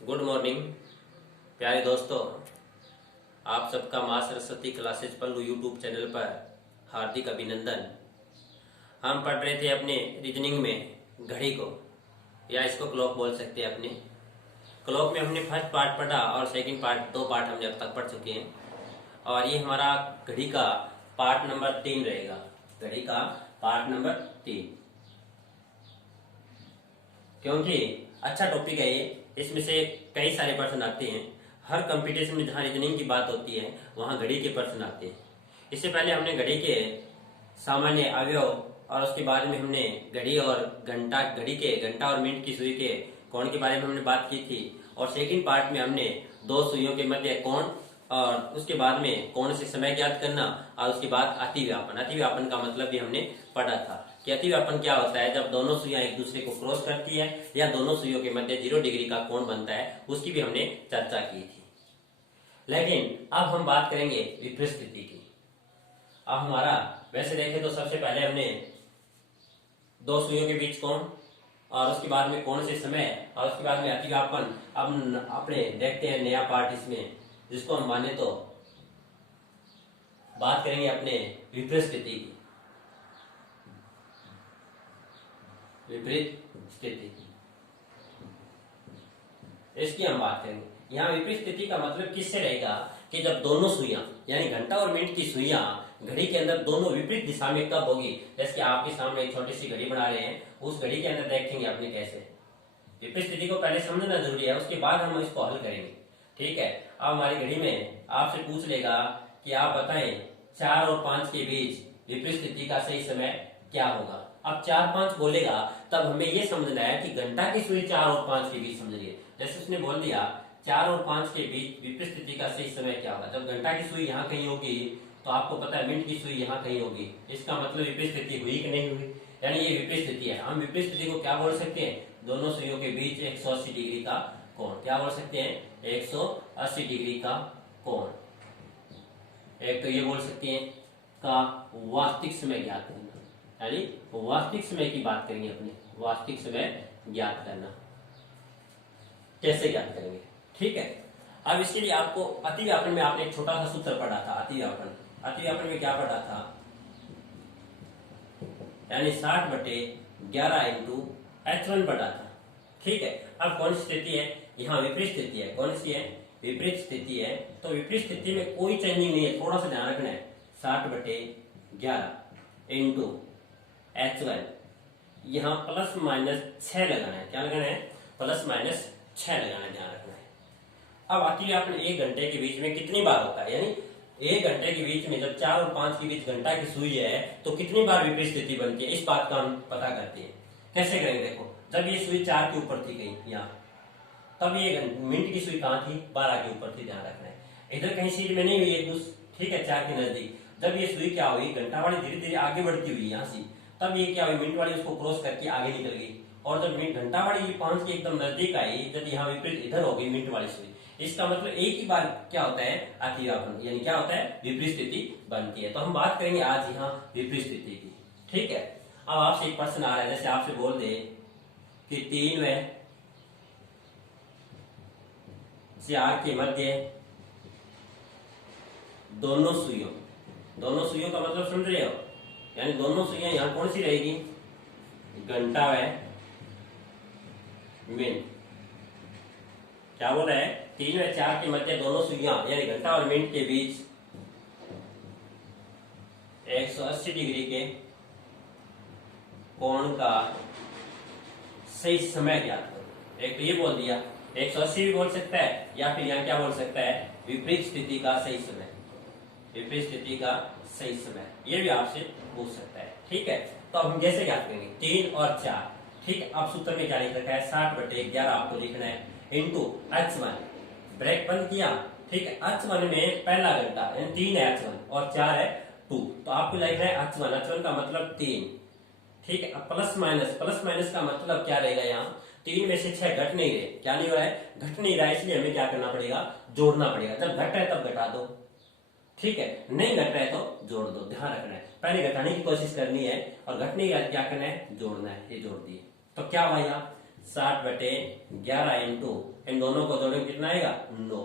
Good morning प्यारे दोस्तों। आप सबका माँ सरस्वती क्लासेज पल्लू यूट्यूब चैनल पर हार्दिक अभिनंदन। हम पढ़ रहे थे अपने रीजनिंग में घड़ी को, या इसको क्लॉक बोल सकते हैं। अपने क्लॉक में हमने फर्स्ट पार्ट पढ़ा और सेकंड पार्ट, दो पार्ट हमने अब तक पढ़ चुके हैं। और ये हमारा घड़ी का पार्ट नंबर 3 रहेगा। घड़ी का पार्ट नंबर 3, क्योंकि अच्छा टॉपिक है ये। इसमें से कई सारे प्रश्न आते हैं। हर कंपटीशन में जहाँ रीजनिंग की बात होती है वहाँ घड़ी के प्रश्न आते हैं। इससे पहले हमने घड़ी के सामान्य अवयव और उसके बाद में हमने घड़ी और घंटा, घड़ी के घंटा और मिनट की सुई के कोण के बारे में हमने बात की थी। और सेकंड पार्ट में हमने दो सुइयों के मध्य कोण और उसके बाद में कोण से समय ज्ञात करना और उसके बाद अतिव्यापन। अतिव्यापन का मतलब भी हमने पढ़ा था कि अतिव्यापन क्या होता है। जब दोनों सुइयां एक दूसरे को क्रॉस करती है या दोनों सुइयों के मध्य 0 डिग्री का कोण बनता है, उसकी भी हमने चर्चा की थी। लेकिन अब हम बात करेंगे विपरीत स्थिति की। अब हमारा वैसे देखें तो सबसे पहले हमने दो सुइयों के बीच कोण और उसके बाद में कोण से समय और उसके बाद में अतिव्यापन। अब अपने देखते हैं नया पार्ट इसमें, जिसको हम माने तो बात करेंगे अपने विपरीत स्थिति की। विपरीत स्थिति इसकी हम बात करेंगे। यहाँ विपरीत स्थिति का मतलब किससे रहेगा कि जब दोनों सुइयां यानी घंटा और मिनट की सुइयां घड़ी के अंदर दोनों विपरीत दिशा में कब होगी। जैसे कि आपके सामने एक छोटी सी घड़ी बना रहे हैं, उस घड़ी के अंदर देखेंगे अपने कैसे विपरीत स्थिति को पहले समझना जरूरी है, उसके बाद हम इसको हल करेंगे। ठीक है। अब हमारी घड़ी में आपसे पूछ लेगा कि आप बताएं 4 और 5 के बीच विपरीत स्थिति का सही समय क्या होगा। अब 4-5 बोलेगा तब हमें यह समझना है कि घंटा की सुई 4 और 5 के बीच समझ लिए। जैसे उसने बोल दिया 4 और 5 के बीच विपरीत स्थिति का सही समय क्या होगा। जब घंटा की सुई यहाँ कहीं होगी तो आपको पता है मिनट की सुई यहाँ कहीं होगी। इसका मतलब विपरीत स्थिति हुई कि नहीं हुई, यानी ये विपरीत स्थिति है। हम विपरीत स्थिति को क्या बोल सकते हैं, दोनों सुइयों के बीच 180 डिग्री का कोण। क्या बोल सकते हैं, 180 डिग्री का कोण। एक तो ये बोल सकते हैं का वास्तविक समय ज्ञात करना, यानी वास्तविक समय की बात करेंगे अपने, वास्तविक समय ज्ञात करना कैसे ज्ञात करेंगे। ठीक है। अब इसके लिए आपको अतिव्यापन में आपने एक छोटा सा सूत्र पढ़ा था। अतिव्यापन में क्या पढ़ा था, यानी 60/11 इंटू H1 पढ़ा था। ठीक है। अब कौन सी स्थिति है, यहाँ विपरीत स्थिति है। कौन सी है, विपरीत स्थिति है। तो विपरीत स्थिति में कोई चेंजिंग नहीं है, थोड़ा सा ध्यान रखना है। 60/11 इंटू H1, यहाँ ±6 लगाना है। क्या लगाना है, ±6 लगाना है, ध्यान रखना है। अब अतिव्यापन 1 घंटे के बीच में कितनी बार होता है, यानी 1 घंटे के बीच में जब 4 और 5 के बीच घंटा की सुई है तो कितनी बार विपरीत स्थिति बनती है, इस बात का हम पता करते हैं। कैसे करेंगे, देखो जब ये सुई 4 के ऊपर थी कहीं यहाँ, तब ये मिनट की सुई कहाँ थी, 12 के ऊपर थी, ध्यान रखना है। इधर कहीं सीट में नहीं हुई एक दूसरी, ठीक है, 4 के नजदीक। जब ये सुई क्या हुई, घंटा वाली धीरे धीरे आगे बढ़ती हुई यहाँ से, तब ये क्या हुई, मिनट वाली उसको क्रॉस करके आगे निकल गई। और जब घंटा वाली 5 के एकदम नजदीक आई, जब यहाँ विपरीत इधर हो गई मिनट वाली सुई, इसका मतलब एक ही बार क्या होता है, अतिव्यापन, यानी क्या होता है, विपरीत स्थिति बनती है। तो हम बात करेंगे आज यहाँ विपरीत स्थिति की। ठीक है। अब आपसे एक प्रश्न आ रहा है, जैसे आपसे बोल दे कि 3 व 4 के मध्य दोनों सुइयों का मतलब समझ रहे हो, यानी दोनों सुइयां यहाँ कौन सी रहेगी, घंटा व मिनट। क्या बोल रहा है, 3 व 4 के मध्य दोनों सुइयां यानी घंटा और मिनट के बीच 180 डिग्री के कोण का सही समय ज्ञात करो। एक तो ये बोल दिया 180 भी बोल सकता है, या फिर यहाँ क्या बोल सकता है, विपरीत स्थिति का सही समय। विपरीत स्थिति का सही समय ये भी आपसे पूछ सकता है। ठीक है। तो अब हम कैसे ज्ञात करेंगे, 3 और 4। ठीक है। अब सूत्र में क्या लिख रखा है, 60/11 आपको लिखना है इंटू H1, ब्रेक बंद किया। ठीक है। H1 में पहला घंटा 3 है H1 और 4 है 2, तो आपको लिखना है H1 का मतलब 3। ठीक है। अब प्लस माइनस का मतलब क्या रहेगा, यहाँ 3 में से 6 घट नहीं रहे, क्या नहीं हो रहा है, घट नहीं रहा है, इसलिए हमें क्या करना पड़ेगा, जोड़ना पड़ेगा। जब घट रहा है तब घटा दो, ठीक है, नहीं घट रहा है तो जोड़ दो, ध्यान रखना है। पहले घटाने की कोशिश करनी है और घट नहीं रहा है क्या करना है, जोड़ना है। ये जोड़ दिए तो क्या हुआ, यहाँ 60/11 इंटू इन दोनों को जोड़ेंगे कितना आएगा 9।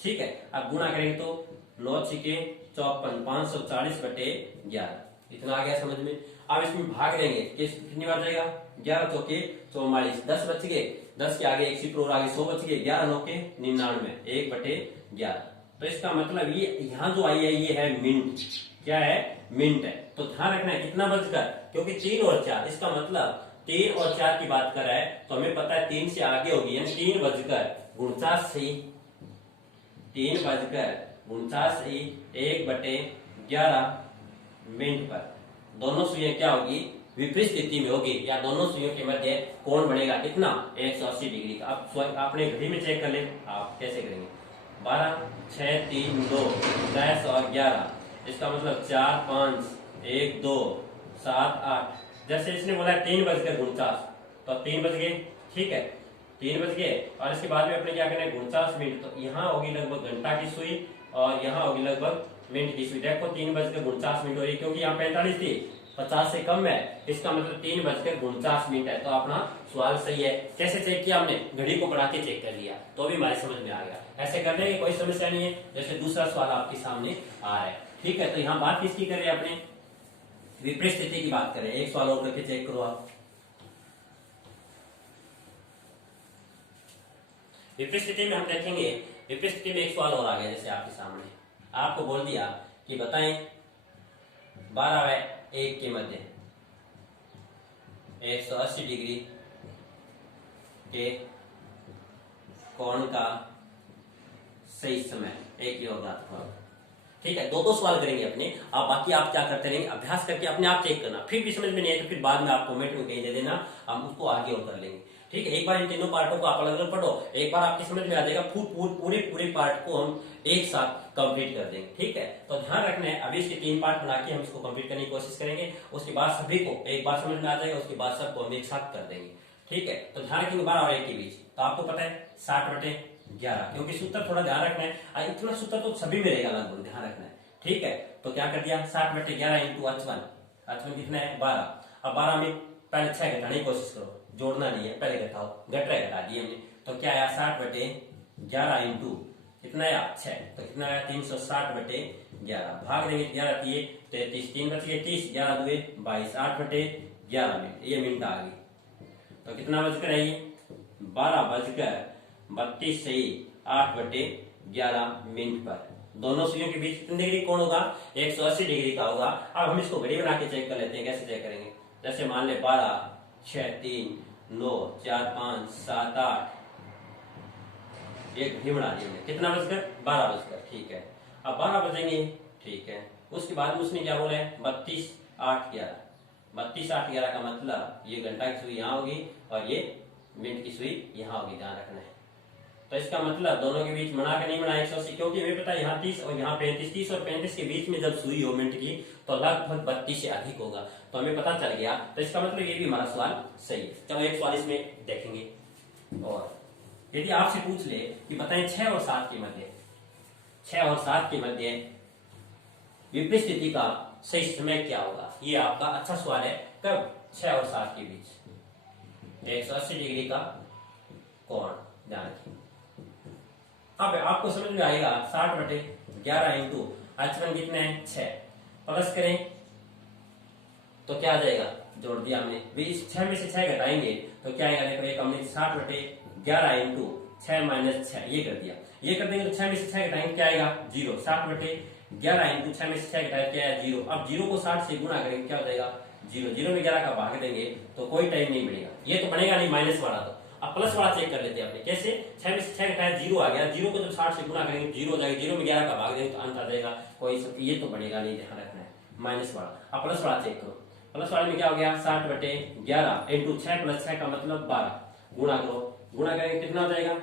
ठीक है, अब गुणा करेंगे तो 9 छिके 54 540/11 इतना आ गया समझ में। अब इसमें भाग लेंगे कितनी बार जाएगा 11 चौके 44 10 बच गए, 10 के आगे एक सिफर और आगे 100 बच गए, 11 9 के 99 1/11। तो इसका मतलब ये यहाँ जो आई है ये है मिनट, क्या है मिनट है। तो ध्यान रखना है कितना बचकर, क्योंकि 3 और 4 इसका मतलब 3 और 4 की बात कर रहा है तो हमें पता है 3 से आगे होगी, यानी 3:49 सही, 3:49 सही 1/11 मिनट पर। दोनों सुइयां क्या होगी विपरीत स्थिति में होगी, या दोनों सुइयों के मध्य कोण बनेगा कितना 180 डिग्री का। अब आपने घड़ी में चेक कर ले, आप कैसे करेंगे 12 6 3 2 10 और 11, इसका मतलब 4 5 1 2 7 8। जैसे इसने बोला 3:49 तो 3 बज गए, ठीक है 3 बज गए। और इसके बाद में अपने क्या करना है 49 मिनट, तो यहाँ होगी लगभग घंटा की सुई और यहाँ होगी लगभग मिनट की सुई। देखो 3:49 मिनट हो रही है, क्योंकि यहाँ 45 थी 50 से कम है, इसका मतलब 3:49 मिनट है। तो अपना सवाल सही है। कैसे चेक किया हमने, घड़ी को बढ़ा के चेक कर लिया तो भी हमारे समझ में आ गया। ऐसे करने की कोई समस्या नहीं है। जैसे दूसरा सवाल आपके सामने आ रहा है, ठीक है। तो यहाँ बात किसकी कर रहे हैं अपने विपरीत स्थिति की बात करें। एक सवाल और करके चेक करो आप। विपरीत स्थिति में हम देखेंगे, विपरीत स्थिति में एक सवाल और आ गया। जैसे आपके सामने आपको बोल दिया कि बताएं 12 व 1 के मध्य 180 डिग्री के कोण का सही समय एक योगात्मक। ठीक है, दो सवाल करेंगे अपने। अब बाकी आप क्या करते रहेंगे, अभ्यास करके अपने आप चेक करना। फिर भी समझ में नहीं आए तो फिर बाद में आप कमेंट में कहीं दे देना, हम उसको आगे और कर लेंगे। ठीक है, एक बार इन तीनों पार्टों को आप अलग अलग पढ़ो, एक बार आपकी समझ में आ जाएगा, पूरे पार्ट को हम एक साथ कंप्लीट कर देंगे। ठीक है, तो ध्यान रखना है अभी इसके 3 पार्ट बना के हम इसको कंप्लीट करने की कोशिश करेंगे। उसके बाद सभी को एक बार समझ में आ जाएगा, उसके बाद सबको हम एक साथ कर देंगे। ठीक है, तो ध्यान रखेंगे 12 और 1 के बीच। तो आपको पता है 60/11, क्योंकि सूत्र थोड़ा ध्यान रखना है, इतना सूत्र तो सभी में रहेगा लगभग, ध्यान रखना है। ठीक है, तो क्या कर दिया 60/11 इंटू H1 कितना है 12। अब 12 में पहले 6 घटाने की कोशिश करो, जोड़ना नहीं है, पहले घटाओ, घट रहे घटा दिए हमने। तो क्या आया 60/11 इंटू कितना आया 6, तो कितना आया 360/11। भाग देंगे 11 दिए 33, 3 बच गए 30, 11 दुए 22, 8/11 मिनट, ये मिनट आ गई। तो कितना बजकर है ये 12:32 सही 8/11 मिनट पर। दोनों सुइयों के बीच कितने डिग्री कोण होगा 180 डिग्री का होगा। अब हम इसको घड़ी बना के चेक कर लेते हैं। कैसे चेक करेंगे, जैसे मान ले 12 6 3 9 4 5 7 8, एक घड़ी बना दी हमने, कितना बजकर 12 बजकर। ठीक है, अब 12 बजेंगे, ठीक है। उसके बाद उसने क्या बोला है 32 8 11, 32 8 11 का मतलब ये घंटा की सुई यहाँ होगी और ये मिनट की सुई यहाँ होगी, ध्यान रखना है। तो इसका मतलब दोनों के बीच बना के नहीं बना 180, क्योंकि हमें पता है यहाँ 30 और यहाँ 35, 30 और 35 के बीच में जब सुई हो मिनट की तो लगभग 32 से अधिक होगा, तो हमें पता चल गया। तो इसका मतलब ये भी हमारा सवाल सही है। चलो एक सवाल इसमें देखेंगे। और यदि आपसे पूछ ले कि बताएं 6 और 7 के मध्य, 6 और 7 के मध्य विपरीत स्थिति का सही समय क्या होगा, ये आपका अच्छा सवाल है। कब 6 और 7 के बीच 180 डिग्री का कोण, ध्यान रखिए। अब आपको समझ में आएगा 60/11 इंटू H1 कितने हैं 6, प्लस करें तो क्या आ जाएगा, जोड़ दिया हमने, 6 में से 6 घटाएंगे तो क्या आएगा, देखो एक हमने 60/11 इंटू 6 माइनस 6 ये कर दिया। ये कर देंगे तो 6 में से 6 घटाएंगे क्या आएगा 0। 60/11 इंटू 6 में से 6 घटाएंगे क्या आएगा 0। अब 0 को 60 से गुणा करेंगे क्या हो जाएगा 0। 0 में 11 का भाग देंगे तो कोई टाइम नहीं बनेगा, ये तो बनेगा नहीं माइनस वाला। तो अब प्लस वाला चेक कर लेते हैं अपने, कैसे 6 में से 6 घटाया 0 आ गया, 0 को जब 60 से गुणा करेंगे 0 हो जाएगा, 0 में 11 का भाग देंगे तो अंत आ जाएगा, कोई ये तो बनेगा नहीं, ध्यान रखना है माइनस वाला। अब प्लस वाला चेक करो, प्लस वाले में क्या हो गया 60/11 इंटू 6 प्लस 6 का मतलब 12, गुणा करो, गुणा करेंगे कितना हो जाएगा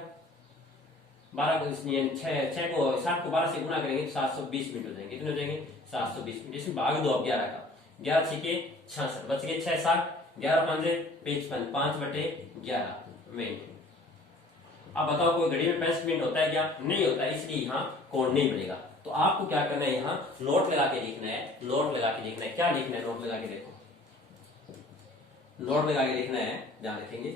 12 को 6 को 60 को 12 से गुणा करेंगे तो 720 मिनट हो जाएंगे। कितने हो जाएंगे 720 मिनट। इसमें भाग दो अब 11 का, 11 छिके 66 बच गए 6 7 11 5 55, 5/11 मिनट। अब बताओ कोई घड़ी में 65 मिनट होता है क्या, नहीं होता है, इसलिए यहाँ कोण नहीं बनेगा। तो आपको क्या करना है, यहाँ नोट लगा के लिखना है, नोट लगा के लिखना है। क्या लिखना है, नोट लगा के देखो, नोट लगा के लिखना है, ध्यान रखेंगे।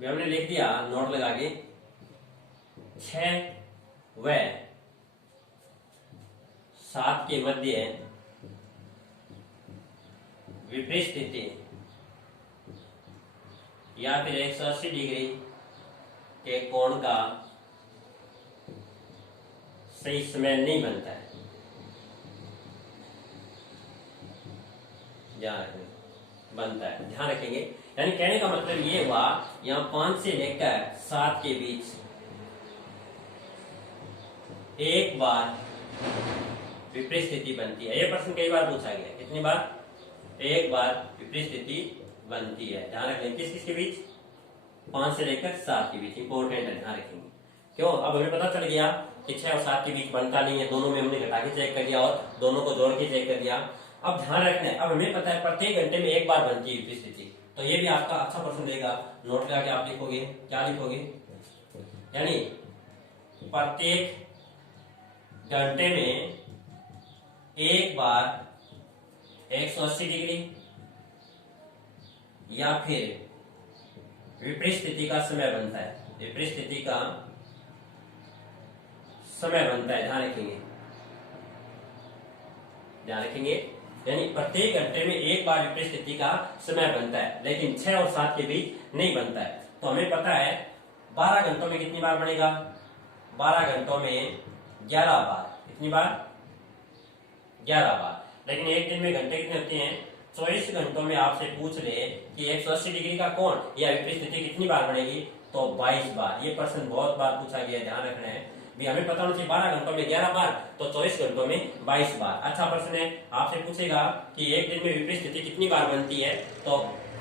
भी हमने लिख दिया नोट लगा के 6 व 7 के मध्य विपरीत स्थिति या फिर 180 डिग्री के कोण का सही समय नहीं बनता है। बनता है, ध्यान रखेंगे। यानी कहने का मतलब ये हुआ यहाँ 5 से लेकर 7 के बीच एक बार विपरीत स्थिति बनती है। ये प्रश्न कई बार पूछा गया, कितनी बार? एक बार विपरीत स्थिति बनती है। ध्यान रखेंगे किस किस के बीच? 5 से लेकर 7 के बीच। इंपॉर्टेंट है, ध्यान रखेंगे। क्यों? अब हमें पता चल गया कि 6 और 7 के बीच बनता नहीं है, दोनों में हमने घटा के चेक कर दिया और दोनों को जोड़ के चेक कर दिया। अब ध्यान रखना है, अब हमें पता है प्रत्येक घंटे में एक बार बनती है विपरीत स्थिति। तो ये भी आपका अच्छा प्रश्न रहेगा, नोट लगा के आप लिखोगे। क्या लिखोगे? यानी प्रत्येक घंटे में एक बार 180 डिग्री या फिर विपरीत स्थिति का समय बनता है। विपरीत स्थिति का समय बनता है, ध्यान रखेंगे। ध्यान रखेंगे यानी प्रत्येक घंटे में एक बार विपरीत स्थिति का समय बनता है, लेकिन 6 और 7 के बीच नहीं बनता है। तो हमें पता है 12 घंटों में कितनी बार बनेगा? 12 घंटों में 11 बार। कितनी बार? 11 बार। लेकिन एक दिन में घंटे कितने होते हैं? 24 घंटों में आपसे पूछ ले कि 180 डिग्री का कोण या विपरीत स्थिति कितनी बार बनेगी, तो 22 बार। ये प्रश्न बहुत बार पूछा गया, ध्यान रखना है। भी हमें पता होना चाहिए 12 घंटों में 11 बार, तो 24 घंटों में 22 बार। अच्छा प्रश्न है, आपसे पूछेगा कि एक दिन में विपरीत स्थिति कितनी बार बनती है, तो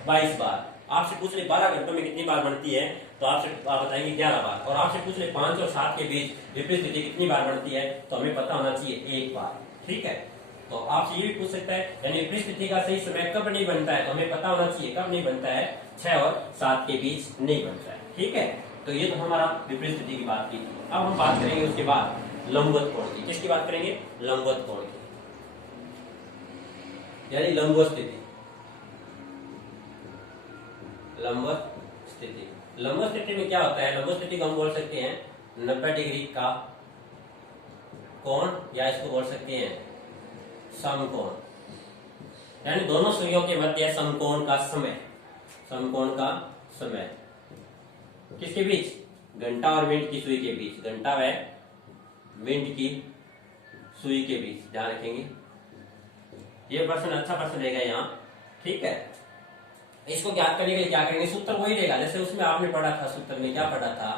22 बार। आपसे पूछ ले 12 घंटों में कितनी बार बनती है, तो आपसे आप बताएंगे 11 बार। और आपसे पूछ ले 5 और 7 के बीच विपरीत स्थिति कितनी बार बनती है, तो हमें पता होना चाहिए 1 बार। ठीक है, तो आपसे ये भी पूछ सकता है यानी विपरीत स्थिति का सही समय कब नहीं बनता है, तो हमें पता होना चाहिए कब नहीं बनता है, 6 और 7 के बीच नहीं बनता है। ठीक है, तो ये तो हमारा विपरीत स्थिति की बात की। अब हम बात करेंगे उसके बाद लंबवत कोण की। किसकी बात करेंगे? लंबवत कोण की, यानी लंबवत स्थिति। लंबवत स्थिति, लंबवत स्थिति में क्या होता है? लंबवत स्थिति को हम बोल सकते हैं 90 डिग्री का कोण, या इसको बोल सकते हैं समकोण। यानी दोनों सुइयों के मध्य समकोण का समय। समकोण का समय किसके बीच? घंटा और मिनट की सुई के बीच। घंटा व मिनट की सुई के बीच, ध्यान रखेंगे। ये प्रश्न अच्छा प्रश्न रहेगा यहाँ। ठीक है, इसको ज्ञात करने के लिए क्या करेंगे? सूत्र वही रहेगा जैसे उसमें आपने पढ़ा था। सूत्र में क्या पढ़ा था?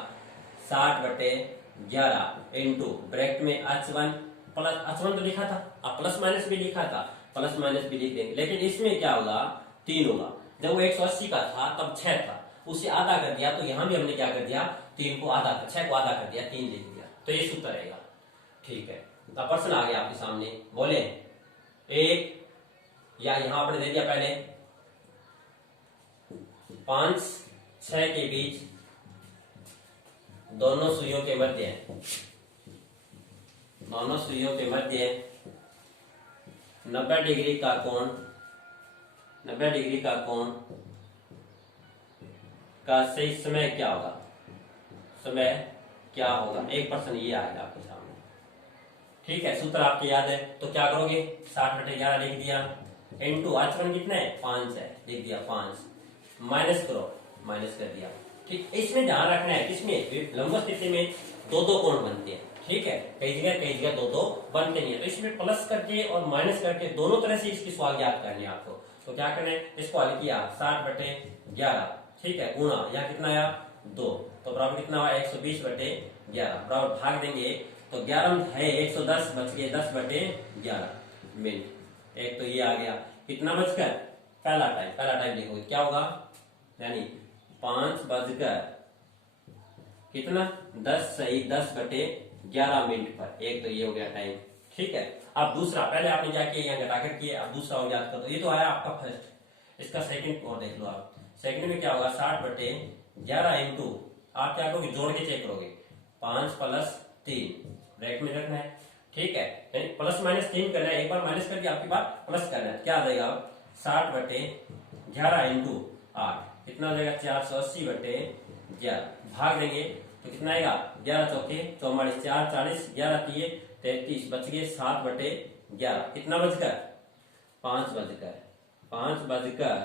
60/11 इंटू ब्रैकेट में h1 प्लस h1 तो लिखा था, अब प्लस माइनस भी लिखा था, प्लस माइनस भी लिख देंगे। लेकिन इसमें क्या होगा? 3 होगा। जब वो 180 का था तब 6 था, उसे आधा कर दिया, तो यहां भी हमने क्या कर दिया? 3 को आधा, 6 को आधा कर दिया, 3 लिख दिया। तो ये सूत्र रहेगा। ठीक है, तो प्रश्न आ गया आपके सामने। बोले एक, या यहां आपने दे दिया पहले 5-6 के बीच दोनों सुइयों के मध्य, दोनों सुइयों के मध्य 90 डिग्री का कोण, 90 डिग्री का कोण का सही समय क्या होगा? समय क्या होगा? एक प्रश्न ये आएगा आपके सामने। ठीक है, सूत्र आपके याद है, तो क्या करोगे? 60/11 लिख दिया इंटू h1 कितना है? 5 है, लिख दिया 5, माइनस करो, माइनस कर दिया। ठीक, इसमें ध्यान रखना है किसमें? लंबवत स्थिति में 2-2 कोण बनते हैं। ठीक है, कई जगह 2-2 बनते नहीं है, तो इसमें प्लस करके और माइनस करके दोनों तरह से इसकी स्वाल ज्ञात करनी है आपको। तो क्या करना है? इसको हल किया 60/11, ठीक है, गुणा यहाँ कितना आया? 2, तो बराबर कितना हुआ? 120/11। बराबर भाग देंगे तो 11 है 110, बच गए 10/11 मिनट। एक तो ये आ गया, कितना बचकर? पहला टाइम देखोगे क्या होगा? यानी 5 बजकर कितना? 10 सही 10/11 मिनट पर। एक तो ये हो गया टाइम। ठीक है, अब दूसरा, पहले आपने क्या किया? यहाँ घटाकर किए, अब दूसरा हो याद कर दो। ये तो आया आपका फर्स्ट, इसका सेकंड और देख लो आप। सेकंड में क्या होगा? 60/11 इंटू, आप क्या करोगे? जोड़ के चेक करोगे, 5 + 3 ब्रैकेट में रखना है। ठीक है, यानी प्लस माइनस 3 करना है, एक बार माइनस कर दिया, आपकी बात प्लस करना है। क्या आ जाएगा? 60/11 इंटू 8 कितना आ जाएगा? 480/11 11 भाग देंगे तो कितना आएगा 11 चौके 44 4 40 11 तिये 33 बच गए 7/11 कितना बजकर 5 बजकर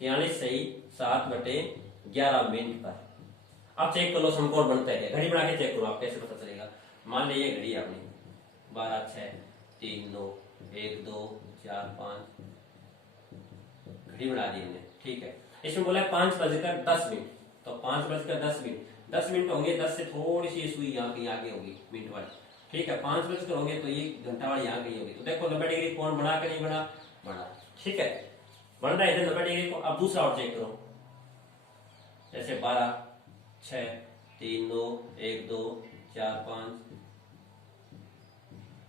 43 सही 7/11 मिनट पर। अब चेक कर लो समकोण बनता है क्या, घड़ी बना के चेक करो आप कैसे पता चलेगा। मान लीजिए घड़ी आपने 12 6 3 9 1 2 4 5 घड़ी बना दी हमने, ठीक है। इसमें बोला है 5:10 तो 5:10 होंगे, 10 से थोड़ी सी सुई यहाँ कहीं आगे होगी मिनट वाली, ठीक है। 5 बजकर होंगे तो ये घंटा वाली यहाँ कहीं होगी। तो देखो 90 डिग्री कोण बना के नहीं बना, ठीक है, बन रहा है इधर 90 डिग्री को। अब दूसरा और चेक करो, जैसे 12 6 3 2 1 2 4 5।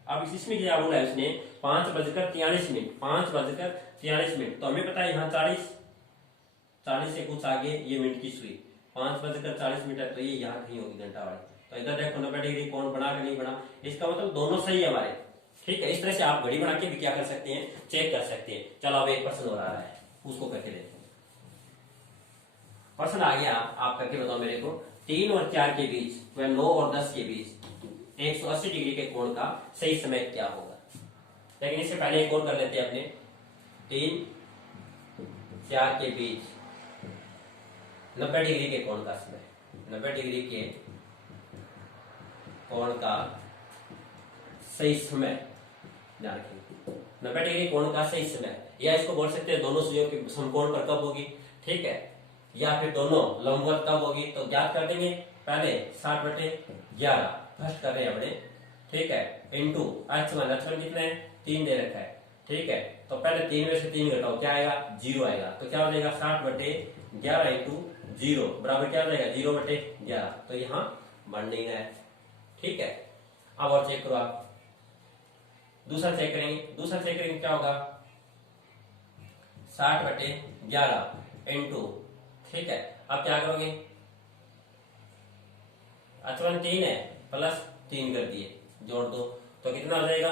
अब इसमें क्या बोला है उसने 5:43 5:43 तो हमें पता है यहाँ 40 से कुछ आगे ये मिनट की सुई 5:40 है तो ये यहाँ कहीं होगी घंटा वाली। तो इधर देखो 90 डिग्री कोण बना के नहीं बना, इसका मतलब दोनों सही है हमारे, ठीक है। इस तरह से आप घड़ी बना के भी क्या कर सकते हैं, चेक कर सकते हैं। चलो अब एक प्रश्न और आ रहा है, उसको करके देखो। प्रश्न आ गया, आप करके बताओ मेरे को। 3 और 4 के बीच व 9 और 10 के बीच 180 डिग्री के कोण का सही समय क्या होगा। लेकिन इससे पहले एक और कर लेते हैं अपने। 3 4 के बीच 90 डिग्री के कोण का समय, 90 डिग्री के कोण का सही समय ध्यान रखिए। 90 डिग्री कोण का सही समय, या इसको बोल सकते हैं दोनों सुइयों के समकोण पर कब होगी, ठीक है, या फिर दोनों लंबवत कब होगी। तो ज्ञात कर देंगे पहले 60/11 फर्स्ट कर रहे हैं अपने, ठीक है, इंटू h1 कितना है 3 दे रखा है, ठीक है। तो पहले 3 में से 3 घटाओ क्या आएगा 0 आएगा। तो क्या हो जाएगा 60/11 इंटू 0 बराबर क्या हो जाएगा 0/11। तो यहाँ बढ़ नहीं रहा है, ठीक है। अब और चेक करो आप, दूसरा चेक करेंगे क्या होगा 60/11 इंटू, ठीक है। अब क्या करोगे h1 3 है प्लस 3 कर दिए जोड़ दो तो कितना हो जाएगा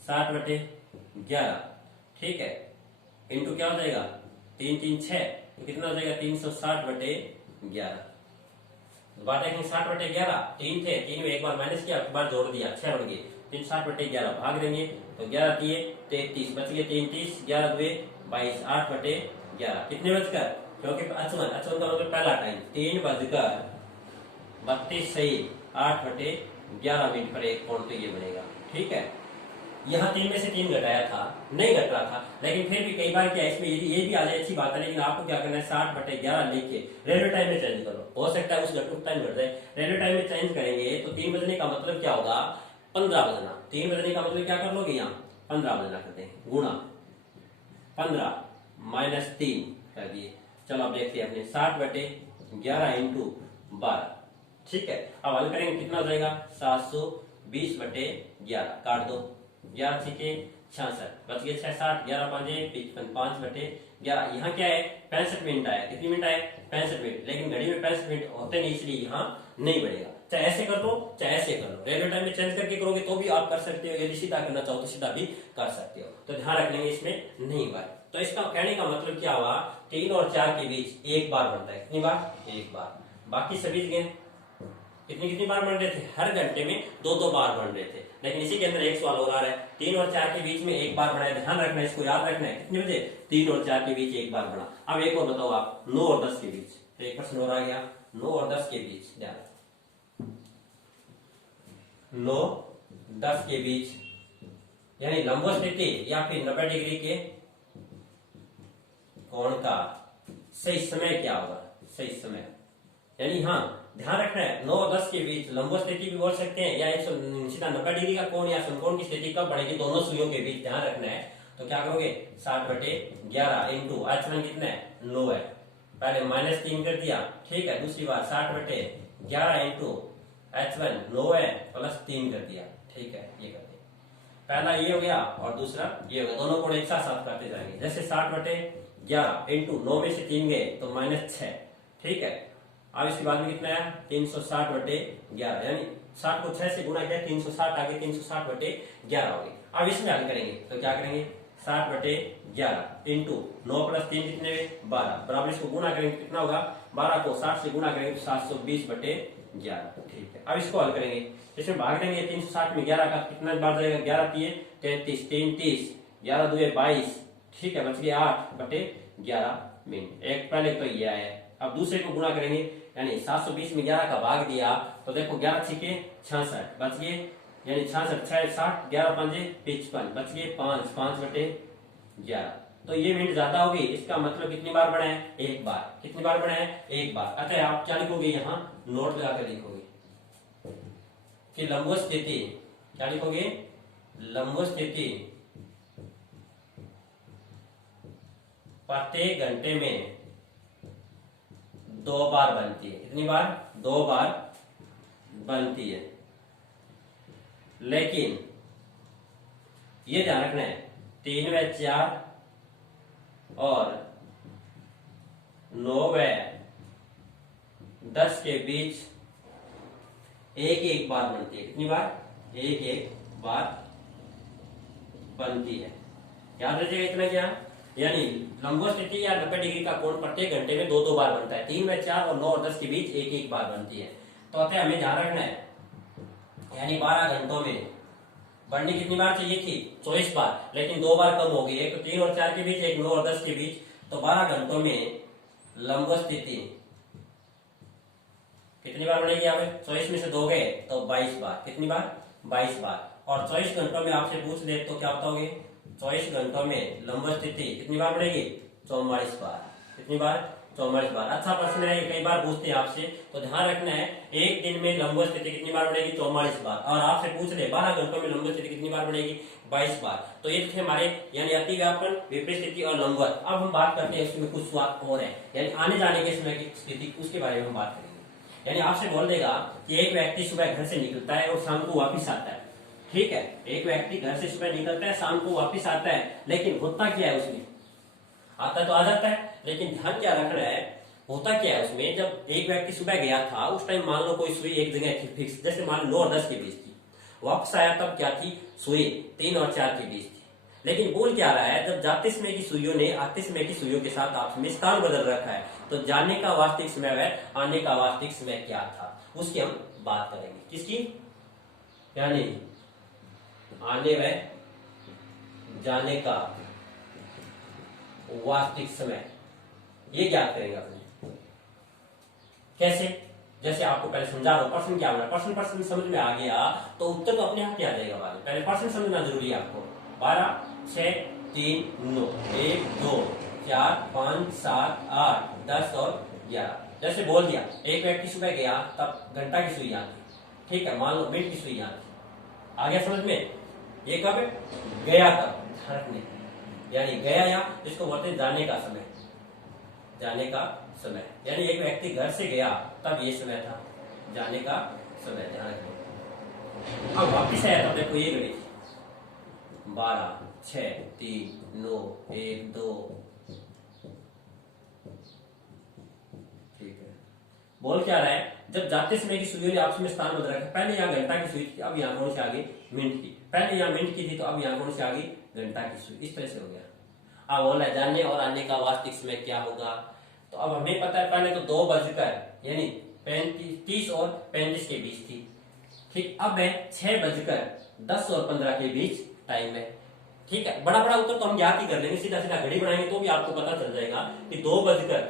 60/11, ठीक है, इंटू क्या हो जाएगा 3 3 6 तो कितना हो जाएगा 360/11। बात है 60/11 3 थे, 3 में एक बार माइनस किया एक बार जोड़ दिया 6 बन गए 360/11 भाग देंगे तो 11 दिए 33 बच गए 3 30 11 2 22 8/11 कितने बचकर, क्योंकि h1 का मतलब पहला टाइम 3:32 सही 8/11 मिनट पर एक कोण तो ये बनेगा, ठीक है। यहाँ 3 में से 3 घटाया था, नहीं घट रहा था, लेकिन फिर भी कई बार क्या इसमें ये भी आ जाए अच्छी बात है। लेकिन आपको क्या करना है 60/11 लिख के रेलवे टाइम में चेंज करो, हो सकता है उस टाइम घट जाए। रेलवे टाइम में चेंज करेंगे तो 3 बजने का मतलब क्या होगा 15 बजना, 3 बजने का मतलब क्या कर लोगे यहाँ 15 बजना करते हैं, गुणा 15 माइनस 3 कर दिए। चलो अब देखते हैं अपने 60/11 इंटू 12, ठीक है। अब हल करेंगे कितना हो जाएगा 720/11 काट दो 11 छीके 66 बच गए 6 60 11 5 55 5/11। यहाँ क्या है 65 मिनट आया, कितनी मिनट आया 65 मिनट, लेकिन घड़ी में 65 मिनट होते नहीं इसलिए यहाँ नहीं बढ़ेगा। चाहे ऐसे कर दो चाहे ऐसे कर लो, रेलवे टाइम में चेंज करके करोगे तो भी आप कर सकते हो, यदि सीधा करना चाहो तो सीधा भी कर सकते हो। तो ध्यान रख लेंगे इसमें नहीं हुआ। तो इसका कहने का मतलब क्या हुआ 3 और 4 के बीच एक बार बनता है, कितनी बार एक बार। बाकी सभी जगह कितनी बार बन रहे थे, हर घंटे में 2-2 बार बन रहे थे। लेकिन इसी के अंदर एक सवाल और आ रहा है 3 और 4 के बीच में एक बार बना है, ध्यान रखना है, इसको याद रखना है कितने बजे 3 और 4 के बीच एक बार बना। अब एक और बताओ आप 9 और 10 के बीच, तो एक प्रश्न और आ गया 9 और 10 के बीच, ध्यान 9-10 के बीच यानी लंब स्थिति या फिर 90 डिग्री के कोण का सही समय क्या होगा, सही समय यानी हाँ ध्यान रखना है 9 और 10 के बीच लंब स्थिति भी बोल सकते हैं, या सीधा 90 डिग्री का कोण या समकोण की स्थिति कब बनेगी दोनों सुइयों के बीच, ध्यान रखना है। तो क्या करोगे 60/11 इंटू h1 कितना है 9 है, पहले माइनस 3 कर दिया, ठीक है। दूसरी बार 60/11 इंटू h1 9 है प्लस 3 कर दिया, ठीक है। ये कर दिया, पहला ये हो गया और दूसरा ये हो गया, दोनों कोण एक साथ करते जाएंगे। जैसे 60/11 इंटू 9 में से 3 गए तो -6, ठीक है। अब इसके बाद में कितना है 360/11 यानी 60 को 6 से गुणा किया 360 आगे 360/11 हो गई। अब इसमें हल करेंगे तो क्या करेंगे 11 इंटू 9 प्लस 3 कितने हुए 12 बराबर इसको गुना करेंगे कितना होगा 12 को 60 से गुना करेंगे तो 720/11। ठीक है, अब इसको हल करेंगे, इसमें भाग देंगे 360 में 11 का कितना बार जाएगा 11 तिये 33 3 30 11 दुए 22। ठीक है, बच गया 8/11 मिनट। एक पहले तो ये आया, अब दूसरे को गुणा करेंगे यानी 720 में 11 का भाग दिया तो देखो 11 छिके 66 बच गए, यानी 66 6 60 11 5 55 बच गए 5/11। तो ये मिनट ज्यादा हो गई, इसका मतलब कितनी बार बढ़ा है एक बार। कितनी बार बढ़ा है एक बार। अतः आप क्या लिखोगे यहाँ नोट लगाकर लिखोगे कि लंबवत स्थिति, क्या लिखोगे लंबवत स्थिति प्रत्येक घंटे में 2 बार बनती है। कितनी बार 2 बार बनती है। लेकिन ये ध्यान रखना है 3 व 4 और 9 व 10 के बीच एक बार बनती है। कितनी बार एक बार बनती है। याद रखिएगा इतना क्या, यानी लंबवत स्थिति या 90 डिग्री का कोण प्रत्येक घंटे में 2 बार बनता है। 3 व 4 और 9 और 10 के बीच एक बार बनती है। तो अतः हमें ध्यान रखना है यानी 12 घंटों में बढ़नी कितनी बार चाहिए थी 24 बार, लेकिन 2 बार कम हो गई, एक तो 3 और 4 के बीच, एक 9 और 10 के बीच। तो 12 घंटों में लंबवत स्थिति कितनी बार बढ़ेगी, आप 24 में से 2 गए तो 22 बार। कितनी बार 22 बार। और 24 घंटों में आपसे पूछ दे तो क्या बताओगे 24 घंटों में लंबवत स्थिति कितनी बार बढ़ेगी 44 बार। कितनी बार 44 बार। अच्छा प्रश्न है, कई बार पूछते हैं आपसे, तो ध्यान रखना है एक दिन में लंबवत स्थिति कितनी बार बढ़ेगी 44 बार। और आपसे पूछ ले 12 घंटों में लंबवत स्थिति कितनी बार बढ़ेगी 22 बार। तो ये थे हमारे यानी अति व्यापन, विपरीत स्थिति और लंबवत। अब हम बात करते हैं इसमें कुछ बात और है, यानी आने जाने के समय की स्थिति, उसके बारे में हम बात करेंगे। यानी आपसे बोल देगा कि एक व्यक्ति सुबह घर से निकलता है और शाम को वापिस आता है। ठीक है, एक व्यक्ति घर से सुबह निकलता है शाम को वापिस आता है, लेकिन होता क्या है उसमें, आता तो आ जाता है, लेकिन ध्यान क्या रखना है होता क्या है उसमें। जब एक व्यक्ति सुबह गया था उस टाइम मान लो कोई सुई एक जगह थी फिक्स, जैसे मान लो 9 और 10 के बीच थी, वापस आया तब क्या थी सुई 3 और 4 के बीच थी। लेकिन बोल क्या रहा है जब जाते समय की सुइयों ने आते समय की सुइयों के साथ आपस में स्थान बदल रखा है, तो जाने का वास्तविक समय व आने का वास्तविक समय क्या था उसकी हम बात करेंगे। किसकी, यानी आने व जाने का वास्तविक समय, ये ज्ञात करेंगे अपने। कैसे, जैसे आपको पहले समझा रहा हूं प्रश्न क्या बना, प्रश्न समझ में आ गया तो उत्तर तो अपने आप ही आ जाएगा। बाद में पहले प्रश्न समझना जरूरी है आपको। 12 6 3 9 1 2 4 5 7 8 10 और 11। जैसे बोल दिया एक व्यक्ति सुबह गया तब घंटा की सुई यहाँ थी, ठीक है, मान लो मिनट की सुई यहाँ थी। आ गया समझ में, ये कब गया तब रखने, यानी गया या इसको बोलते हैं जाने का समय। जाने का समय यानी एक व्यक्ति घर से गया तब ये समय था जाने का समय, ध्यान रखना। अब वापिस आया तब देखो ये घड़ी 12 6 3 9 1 2। ठीक है, बोल क्या रहा है जब जाते समय की सुइयों ने आपस में स्थान बदल रखा, पहले यहाँ घंटा की सुई थी अब यहाँ कौन से आ गई मिनट की, पहले यहाँ मिनट की थी तो अब यहाँ कौन से आ गई घंटा की सुई, इस तरह से हो गया। अब बोला जानने और आने का वास्तविक समय क्या होगा, तो अब हमें पता है पहले तो 2 बजकर यानी 30 और 35 के बीच थी। ठीक, अब है 6 बजकर 10 और 15 के बीच टाइम है। ठीक है, बड़ा बड़ा उत्तर तो हम याद ही कर लेंगे, सीधा सीधा घड़ी बनाएंगे तो भी आपको पता चल जाएगा कि 2 बजकर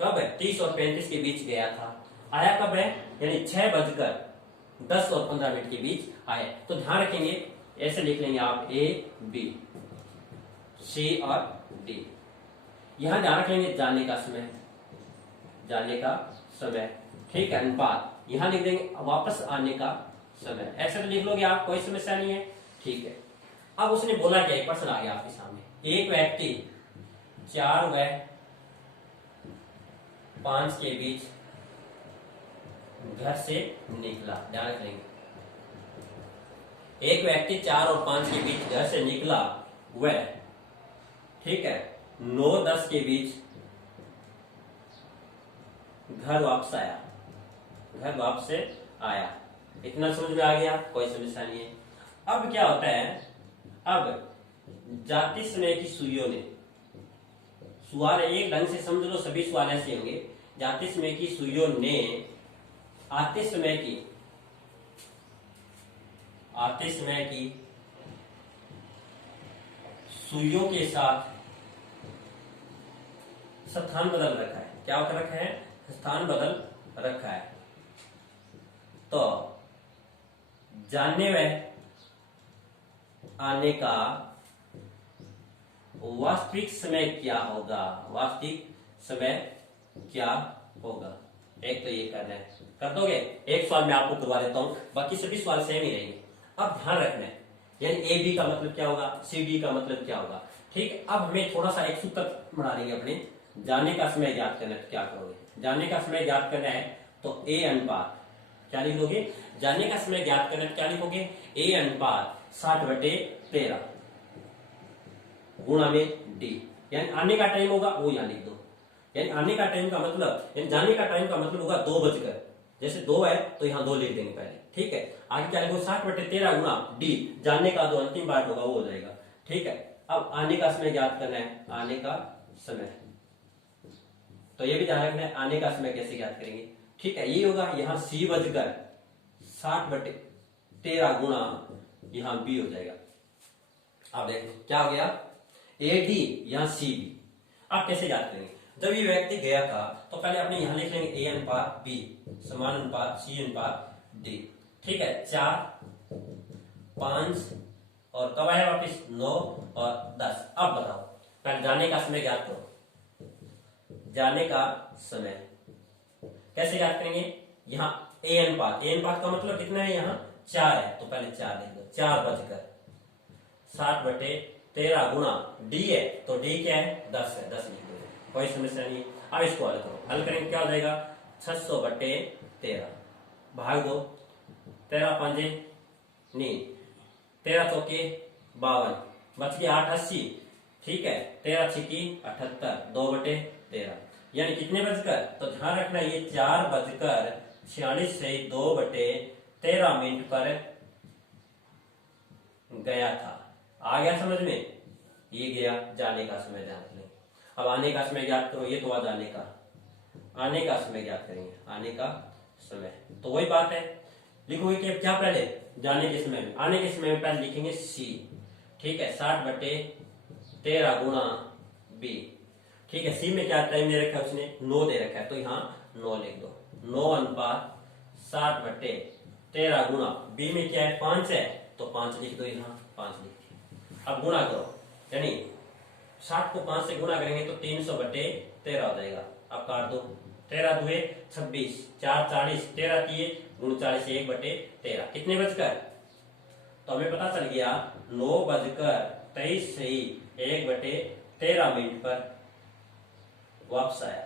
कब है 30 और 35 के बीच गया था, आया कब है यानी 6 बजकर 10 और 15 मिनट के बीच आया। तो ध्यान रखेंगे ऐसे लिख लेंगे आप A B C और D। यहां ध्यान रखेंगे जाने का समय, जाने का समय, ठीक है, अनुपात यहां लिख देंगे वापस आने का समय, ऐसे तो लिख लोगे आप, कोई समस्या नहीं है। ठीक है, अब उसने बोला क्या, एक प्रश्न आ गया आपके सामने, एक व्यक्ति 4 व 5 के बीच घर से निकला, ध्यान रख लेंगे एक व्यक्ति 4 और 5 के बीच घर से निकला, वह ठीक है 9-10 के बीच घर वापस आया, घर वापस से आया। इतना समझ में आ गया, कोई समस्या नहीं है। अब क्या होता है, अब जाते समय की सुइयों ने, सवाल एक ढंग से समझ लो, सभी सवाल ऐसे होंगे। जाते समय की सुइयों ने आते समय की सुइयों के साथ स्थान बदल रखा है। क्या कर रखा है? स्थान बदल रखा है। तो जाने व आने का वास्तविक समय क्या होगा? वास्तविक समय क्या होगा? एक तो ये करना है, कर दोगे? एक सवाल मैं आपको करवा देता हूं, बाकी सभी सवाल सेम ही रहेंगे। अब ध्यान रखना है, यानी ए बी का मतलब क्या होगा, सी डी का मतलब क्या होगा। ठीक, अब हमें थोड़ा सा एक सूत्र बना लेंगे अपने। जाने का समय ज्ञात करना है तो क्या करोगे? जाने का समय ज्ञात करना है तो ए अनुपात क्या लिख लोगे? जाने का समय ज्ञात करना है तो क्या लिखोगे? ए अनुपात 60/13 गुणा में डी, यानी आने का टाइम होगा वो यहां लिख दो। यानी आने का टाइम का मतलब, यानी जाने का टाइम का मतलब होगा 2 बजकर, जैसे 2 है तो यहाँ 2 लिख देंगे पहले। ठीक है, आगे क्या लिखो? 60/13 गुणा डी, जाने का जो अंतिम पार्ट होगा वो हो जाएगा। ठीक है, अब आने का समय ज्ञात करना है, आने का समय। तो ये भी ध्यान रखना है, आने का समय कैसे ज्ञात करेंगे। ठीक है, ये होगा यहाँ सी बजकर 60/13 गुणा यहाँ बी हो जाएगा। अब देखो क्या हो गया? ए डी यहाँ सी बी। आप कैसे याद करेंगे? जब ये व्यक्ति गया था तो पहले अपने यहां लिख लेंगे ए अनुपात बी समान अनुपात सी अनुपात डी। ठीक है, 4 5 और कब आया वापिस? 9 और 10। अब बताओ, पहले जाने का समय ज्ञात करो। जाने का समय कैसे ज्ञात करेंगे? यहाँ ए अनुपात का मतलब कितना है? यहाँ 4 है तो पहले 4 लिख दो। 4 बजकर 60/13 गुणा डी है तो डी क्या है? 10 है, 10 लिख दो, कोई समस्या नहीं। अब इसको हल करो, हल करेंगे क्या हो जाएगा? 600/13 भाग दो, 13 5 नहीं, 13 चौके 52, बच गया 8 80। ठीक है, 13 छिकी 78, 2/13, यानी कितने बजकर? तो ध्यान रखना ये 4:46 से 2/13 मिनट पर गया था। आ गया समझ में? ये गया जाने का समय, ध्यान रखना। अब आने का समय ज्ञात करो, ये तो आ जाने का, आने का समय ज्ञात करेंगे, आने का समय। तो वही बात है, लिखोगे कि क्या पहले? जाने के समय में, आने के समय में पहले लिखेंगे सी। ठीक है, 60/13 गुणा बी। ठीक है, सी में क्या टाइम दे रखा है उसने? 9 दे रखा है तो यहाँ 9 लिख दो। 9 अनुपात 60/13 गुणा बी में क्या है? 5 है तो 5 लिख दो, यहाँ 5 लिख दो। अब गुणा करो, यानी 60 को 5 से गुणा करेंगे तो 300/13 हो जाएगा। अब काट दो, 13 दुए 26, 4 40, 13 तिये 39, 1/13 कितने बजकर? तो हमें पता चल गया 9:23 से ही 1/13 मिनट पर वापस आया।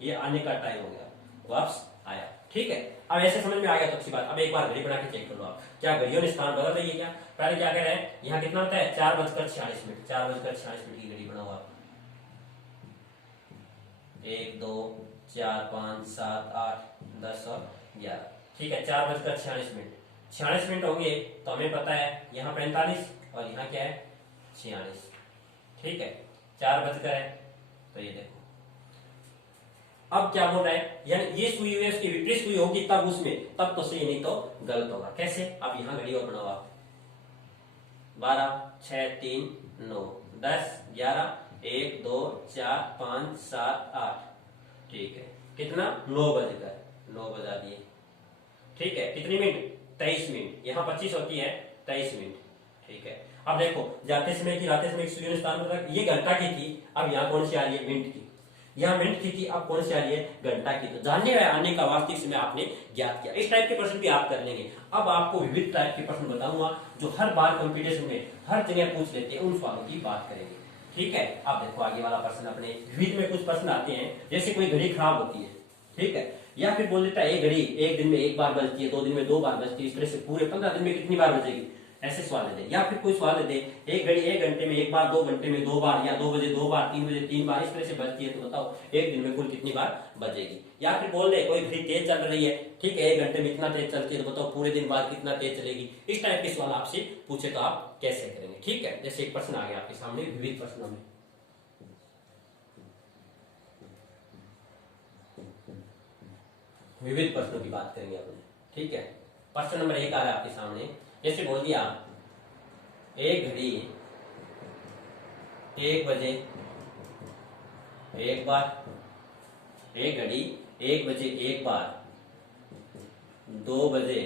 ये आने का टाइम हो गया, वापस आया। ठीक है, अब ऐसे समझ में आ गया तो अच्छी बात। अब एक बार घड़ी बना के चेक कर लो आप, क्या घड़ियों ने स्थान बदल रही है क्या? पहले क्या कह रहे हैं? यहाँ कितना होता है? 4:46, 4:46 की घड़ी बनाओ आप। 1 2 4 5 7 8 10 और 11। ठीक है, 4:46, 46 मिनट होंगे तो हमें पता है यहाँ 45 और यहाँ क्या है? 46। ठीक है, 4 बजकर है तो ये देखो। अब क्या बोल रहा है? यानी ये सुई हुई है, उसकी विपरीत सुई होगी तब उसमें, तब तो सही, नहीं तो गलत होगा। कैसे? अब यहाँ घड़ी और बनाओ आप। 12 6 3 9 10 11 1 2 4 5 7 8। ठीक है, कितना? 9 बजकर, 9 बजा दिए। ठीक है, कितनी मिनट? 23 मिनट। यहाँ 25 होती है, 23 मिनट। ठीक है, अब देखो जाते समय की आते समय की सुई ने स्थान बदला। ये घंटा की थी, अब यहाँ कौन सी आ रही है? मिनट की। यहाँ मिनट की थी, अब कौन सी आ रही है? घंटा की। तो जानने व आने का वास्तविक समय आपने ज्ञात किया। इस टाइप के प्रश्न भी आप कर लेंगे। अब आपको विविध टाइप के प्रश्न बताऊंगा जो हर बार कंपटीशन में हर जगह पूछ लेते हैं, उन सवालों की बात करेंगे। ठीक है, अब देखो आगे वाला प्रश्न अपने विविध में कुछ प्रश्न आते हैं, जैसे कोई घड़ी खराब होती है, ठीक है, या फिर बोल देता है एक घड़ी एक दिन में एक बार बजती है, 2 दिन में 2 बार बजती है, इस तरह से पूरे 15 दिन में कितनी बार बजेगी? ऐसे सवाल दे दे, या फिर कोई सवाल दे दे एक घड़ी 1 घंटे में 1 बार, 2 घंटे में 2 बार, या 2 बजे 2 बार, 3 बजे 3 बार, इस तरह से बजती है, तो बताओ एक दिन में कुल कितनी बार बजेगी। या फिर बोल दे कोई घड़ी तेज चल रही है, ठीक है, 1 घंटे में इतना तेज चलती है, तो बताओ पूरे दिन बाद कितना तेज चलेगी। इस टाइप के सवाल आपसे पूछे तो आप कैसे करेंगे, ठीक है। जैसे एक प्रश्न आ गया आपके सामने विविध प्रश्नों में, विविध प्रश्नों की बात करेंगे अपने, ठीक है। प्रश्न नंबर 1 आ रहा है आपके सामने, जैसे बोल दिया एक घड़ी 1 बजे 1 बार, एक घड़ी 1 बजे 1 बार, 2 बजे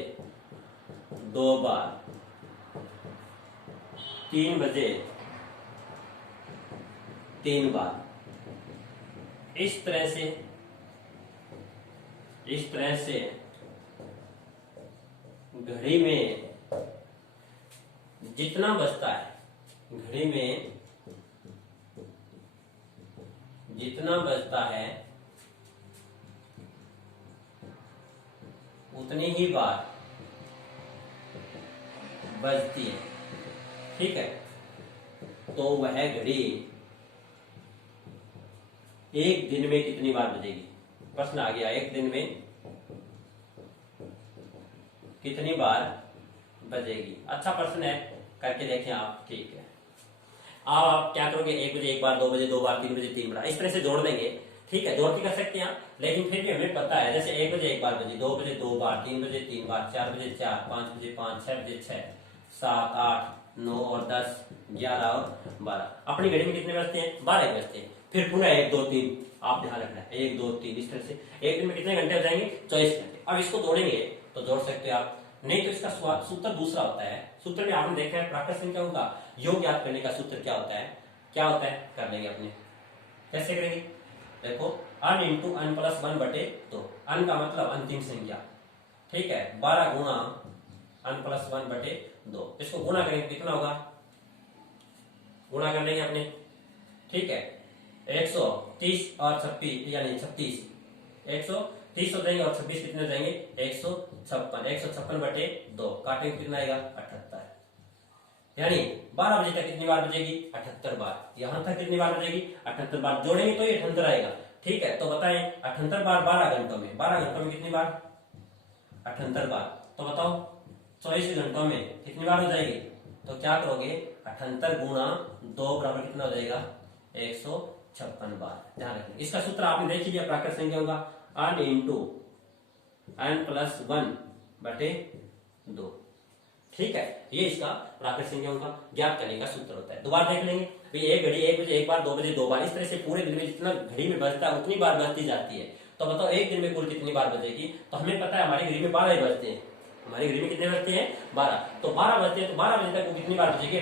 2 बार, 3 बजे 3 बार। इस तरह से घड़ी में जितना बजता है, घड़ी में जितना बजता है उतनी ही बार बजती है, ठीक है। तो वह घड़ी एक दिन में कितनी बार बजेगी। प्रश्न आ गया एक दिन में कितनी बार बजेगी। अच्छा प्रश्न है, करके देखें आप, ठीक है। आप क्या करोगे, 1 बजे 1 बार, 2 बजे 2 बार, 3 बजे 3 बार, इस तरह से जोड़ देंगे, ठीक है। जोड़ के कर सकते हैं आप, लेकिन फिर भी हमें पता है, जैसे 1 बजे 1 बार बजी, 2 बजे 2 बार, 3 बजे 3 बार, 4 बजे 4, 5 बजे 5, 6 बजे 6, 7, 8, 9 और 10, 11 और 12। अपनी घड़ी में कितने बजते हैं, 12 बजते हैं। फिर पुनः 1 2 3, आप ध्यान रखना है, 1 2 3, इस तरह से एक दिन में कितने घंटे हो जाएंगे, 24 घंटे। अब इसको जोड़ेंगे तो जोड़ सकते हो आप, नहीं तो इसका सूत्र दूसरा होता है। सूत्र में आपने देखा है प्राकृत संख्याओं का योग ज्ञात करने का सूत्र क्या होता है, कर लेंगे अपने, कैसे करेंगे, देखो अन इंटू अन प्लस 1 बटे 2, अन का मतलब अंतिम संख्या, ठीक है, 12 गुणा अन प्लस 1 बटे 2, इसको गुणा करेंगे कितना होगा, गुणा कर लेंगे अपने, ठीक है। 130 और 26 यानी 36, 130 हो जाएंगे और 26 कितने हो जाएंगे, 156 बटे 2, काटेंगे कितना आएगा 78, यानी 12 बजे तक कितनी बार बजेगी, 78 बार। यहां तक कितनी बार बजेगी, 78 बार। जोड़ेंगे तो ये 78 आएगा, ठीक है। तो बताएं 78 बार 12 घंटों में, 12 घंटों में कितनी बार, 78 बार। तो बताओ 24 घंटों में कितनी बार हो जाएगी, तो क्या करोगे, 78 गुणा 2 बराबर कितना हो जाएगा, 156 बार। ध्यान रखना, इसका सूत्र आपने देख लिया प्राकृत संख्याओं का, अन इंटू n प्लस 1 बटे 2, ठीक है। ये इसका प्राकृत संख्याओं का ज्ञात करने का सूत्र होता है। दोबारा देख लेंगे, भाई एक घड़ी 1 बजे 1 बार, 2 बजे 2 बार, इस तरह से पूरे दिन में जितना घड़ी में बजता है उतनी बार बजती जाती है। तो बताओ एक दिन में कुल कितनी बार बजेगी। तो हमें पता है हमारी घड़ी में 12 ही बजते हैं, हमारी घड़ी में कितने बजते हैं, 12। तो 12 बजते हैं, तो 12 बजे तक वो कितनी बार बजेगी,